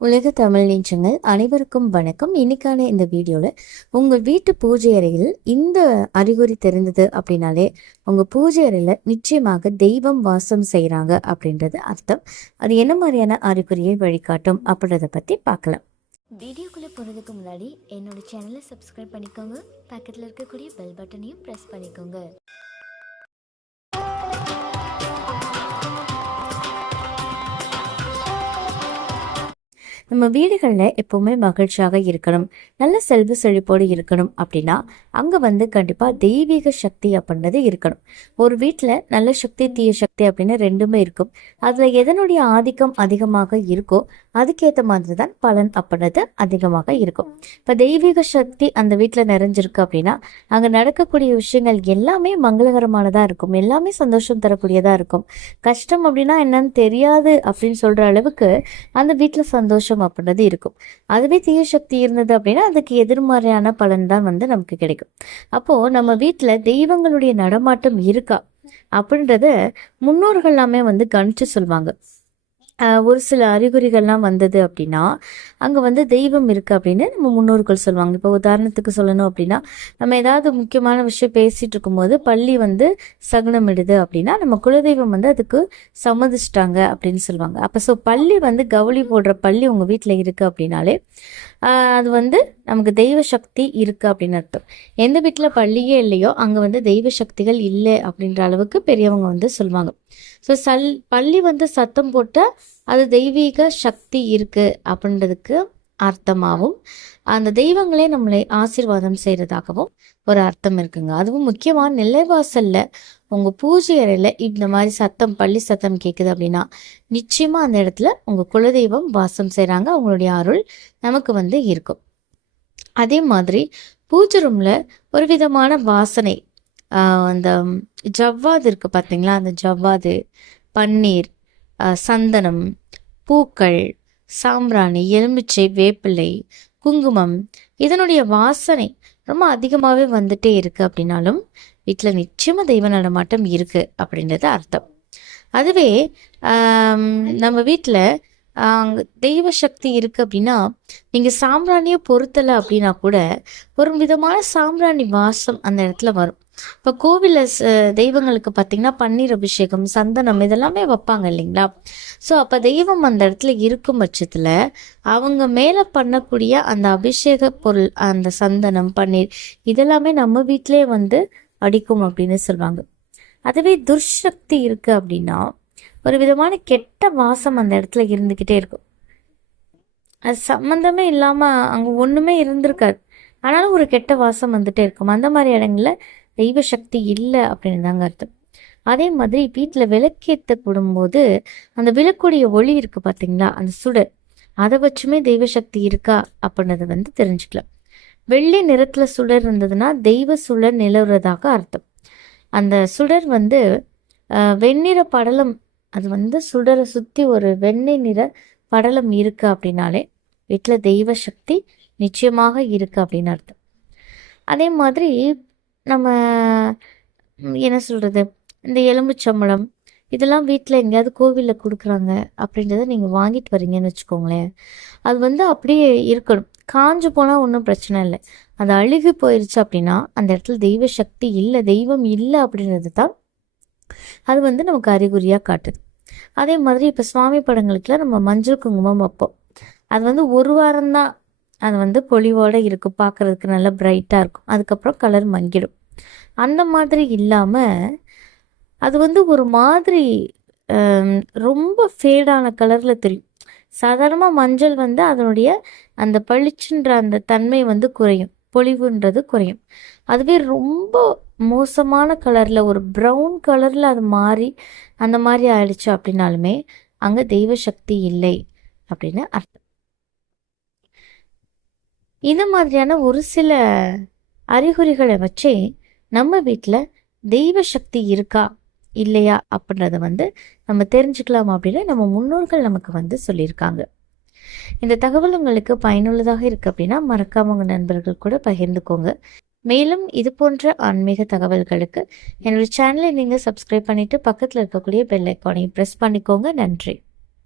உலக தமிழ் நெஞ்சங்கள் அனைவருக்கும் வணக்கம். இன்னைக்கான இந்த வீடியோவில் உங்கள் வீட்டு பூஜை அறையில் இந்த அறிகுறி தெரிந்தது அப்படின்னாலே உங்கள் பூஜை அறையில் நிச்சயமாக தெய்வம் வாசம் செய்கிறாங்க அப்படின்றது அர்த்தம். அது என்ன மாதிரியான அறிகுறியை வழிகாட்டும் அப்படின்றத பற்றி பார்க்கலாம். வீடியோக்குள்ளே போகிறதுக்கு முன்னாடி என்னோட சேனலை சப்ஸ்கிரைப் பண்ணிக்கோங்க. பக்கத்தில் இருக்கக்கூடிய பெல் பட்டனையும் ப்ரெஸ் பண்ணிக்கோங்க. நம்ம வீடுகளில் எப்பவுமே மகிழ்ச்சியாக இருக்கணும். நல்ல செல்வ செழிப்போடு இருக்கணும் அப்படின்னா அங்கே வந்து கண்டிப்பாக தெய்வீக சக்தி அப்படின்றது இருக்கணும். ஒரு வீட்டில் நல்ல சக்தி தீய சக்தி அப்படின்னு ரெண்டுமே இருக்கும். அதில் எதனுடைய ஆதிக்கம் அதிகமாக இருக்கோ அதுக்கேற்ற மாதிரி தான் பலன் அப்படின்றது அதிகமாக இருக்கும். இப்போ தெய்வீக சக்தி அந்த வீட்டில் நிறைஞ்சிருக்கு அப்படின்னா அங்கே நடக்கக்கூடிய விஷயங்கள் எல்லாமே மங்களகரமானதாக இருக்கும். எல்லாமே சந்தோஷம் தரக்கூடியதாக இருக்கும். கஷ்டம் அப்படின்னா என்னன்னு தெரியாது அப்படின்னு சொல்கிற அளவுக்கு அந்த வீட்டில் சந்தோஷம் அப்படின்றது இருக்கும். அதுவே தீய சக்தி இருந்தது அப்படின்னா அதுக்கு எதிர்மறையான பலன் தான் வந்து நமக்கு கிடைக்கும். அப்போது நம்ம வீட்டில் தெய்வங்களுடைய நடமாட்டம் இருக்கா? அப்படின்றத முன்னோர்கள் எல்லாமே வந்து கணிச்சு சொல்லுவாங்க ஒரு சில அறிகுறிகள்லாம் வந்தது அப்படின்னா அங்கே வந்து தெய்வம் இருக்குது அப்படின்னு நம்ம முன்னோர்கள் சொல்லுவாங்க. இப்போ உதாரணத்துக்கு சொல்லணும் அப்படின்னா நம்ம ஏதாவது முக்கியமான விஷயம் பேசிகிட்டு இருக்கும்போது பள்ளி வந்து சகுனமிடுது அப்படின்னா நம்ம குலதெய்வம் வந்து அதுக்கு சம்மதிச்சிட்டாங்க அப்படின்னு சொல்லுவாங்க. அப்போ ஸோ பள்ளி வந்து கவுளி போடுற பள்ளி உங்கள் வீட்டில் இருக்குது அப்படின்னாலே அது வந்து நமக்கு தெய்வ சக்தி இருக்குது அப்படின்னு அர்த்தம். எந்த வீட்டில் பள்ளியே இல்லையோ அங்கே வந்து தெய்வ சக்திகள் இல்லை அப்படின்ற அளவுக்கு பெரியவங்க வந்து சொல்லுவாங்க. ஸோ சல் பள்ளி வந்து சத்தம் போட்டால் அது தெய்வீக சக்தி இருக்குது அப்படின்றதுக்கு அர்த்தமாகவும் அந்த தெய்வங்களே நம்மளை ஆசீர்வாதம் செய்கிறதாகவும் ஒரு அர்த்தம் இருக்குங்க. அதுவும் முக்கியமாக நிலைவாசலில் உங்கள் பூஜை அறையில் இந்த மாதிரி சத்தம் பள்ளி சத்தம் கேட்குது அப்படின்னா நிச்சயமாக அந்த இடத்துல உங்கள் குலதெய்வம் வாசம் செய்கிறாங்க அவங்களுடைய அருள் நமக்கு வந்து இருக்கும். அதே மாதிரி பூஜை ரூமில் ஒரு விதமான வாசனை. ஆஹ் அந்த ஜவ்வாது இருக்குது பார்த்தீங்களா அந்த ஜவ்வாது பன்னீர் சந்தனம் பூக்கள் சாம்பிராணி எலுமிச்சை வேப்பிலை குங்குமம் இதனுடைய வாசனை ரொம்ப அதிகமாகவே வந்துட்டே இருக்கு அப்படின்னாலும் வீட்டில் நிச்சயமாக தெய்வ நடமாட்டம் இருக்குது அப்படின்றது அர்த்தம். அதுவே நம்ம வீட்டில் தெய்வ சக்தி இருக்கு அப்படின்னா நீங்கள் சாம்பிராணியை பொருத்தலை அப்படின்னா கூட ஒரு விதமான சாம்பிராணி வாசம் அந்த இடத்துல வரும். இப்போ கோவிலில் தெய்வங்களுக்கு பார்த்தீங்கன்னா பன்னீர் அபிஷேகம் சந்தனம் இதெல்லாமே வைப்பாங்க இல்லைங்களா? ஸோ அப்போ தெய்வம் அந்த இடத்துல இருக்கும் பட்சத்தில் அவங்க மேலே பண்ணக்கூடிய அந்த அபிஷேக பொருள் அந்த சந்தனம் பன்னீர் இதெல்லாமே நம்ம வீட்டிலே வந்து அடிக்கும் அப்படின்னு சொல்லுவாங்க. அதுவே துர்சக்தி இருக்கு அப்படின்னா ஒரு விதமான கெட்ட வாசம் அந்த இடத்துல இருந்துக்கிட்டே இருக்கும். அது சம்மந்தமே இல்லாமல் அங்கே ஒன்றுமே இருந்திருக்காது. ஆனாலும் ஒரு கெட்ட வாசம் வந்துட்டே இருக்கும். அந்த மாதிரி இடங்கள்ல தெய்வ சக்தி இல்லை அப்படின்னு தாங்க அர்த்தம். அதே மாதிரி வீட்டில் விளக்கேற்ற போடும்போது அந்த விளக்குடைய ஒளி இருக்கு பார்த்தீங்களா அந்த சுடர். அதை வச்சுமே தெய்வ சக்தி இருக்கா? அப்படின்றத வந்து தெரிஞ்சுக்கலாம். வெள்ளை நிறத்தில் சுடர் இருந்ததுன்னா தெய்வ சுடர் நிலவுறதாக அர்த்தம். அந்த சுடர் வந்து வெண்ணிற படலம். அது வந்து சுடரை சுற்றி ஒரு வெண்ணெய் நிற படலம் இருக்கு அப்படின்னாலே வீட்டில் தெய்வ சக்தி நிச்சயமாக இருக்கு அப்படின்னு அர்த்தம். அதே மாதிரி நம்ம என்ன சொல்கிறது இந்த எலும்புச்சம்பளம் இதெல்லாம் வீட்டில் எங்கேயாவது கோவிலில் கொடுக்குறாங்க அப்படின்றத நீங்கள் வாங்கிட்டு வரீங்கன்னு வச்சுக்கோங்களேன். அது வந்து அப்படியே இருக்கணும். காஞ்சு போனால் ஒன்றும் பிரச்சனை இல்லை. அது அழுகி போயிடுச்சு அப்படின்னா அந்த இடத்துல தெய்வ சக்தி இல்லை தெய்வம் இல்லை அப்படின்றது தான் அது வந்து நமக்கு அறிகுறியாக காட்டுது. அதே மாதிரி இப்போ சுவாமி படங்களுக்குலாம் நம்ம மஞ்சள் குங்குமம் வைப்போம். அது வந்து ஒரு வாரம்தான் அது வந்து பொலிவோடு இருக்கும் பார்க்கறதுக்கு நல்லா பிரைட்டாக இருக்கும். அதுக்கப்புறம் கலர் மங்கிடும். அந்த மாதிரி இல்லாமல் அது வந்து ஒரு மாதிரி ரொம்ப ஃபேடான கலரில் தெரியும். சாதாரணமாக மஞ்சள் வந்து அதனுடைய அந்த பளிச்சுன்ற அந்த தன்மை வந்து குறையும். பொலிவுன்றது குறையும். அதுவே ரொம்ப மோசமான கலரில் ஒரு ப்ரௌன் கலரில் அது மாறி அந்த மாதிரி ஆயிடுச்சு அப்படின்னாலுமே அங்கே தெய்வ சக்தி இல்லை அப்படின்னு அர்த்தம். இந்த மாதிரியான ஒரு சில அறிகுறிகளை வச்சே நம்ம வீட்டில் தெய்வ சக்தி இருக்கா இல்லையா அப்படின்றத வந்து நம்ம தெரிஞ்சுக்கலாம் அப்படின்னு நம்ம முன்னோர்கள் நமக்கு வந்து சொல்லியிருக்காங்க. இந்த தகவல் உங்களுக்கு பயனுள்ளதாக இருக்கு அப்படின்னா மறக்காம உங்க நண்பர்கள் கூட பகிர்ந்துக்கோங்க. மேலும் இது போன்ற ஆன்மீக தகவல்களுக்கு என்னோட சேனலை நீங்கள் சப்ஸ்கிரைப் பண்ணிட்டு பக்கத்தில் இருக்கக்கூடிய பெல் ஐக்கானையும் ப்ரெஸ் பண்ணிக்கோங்க. நன்றி.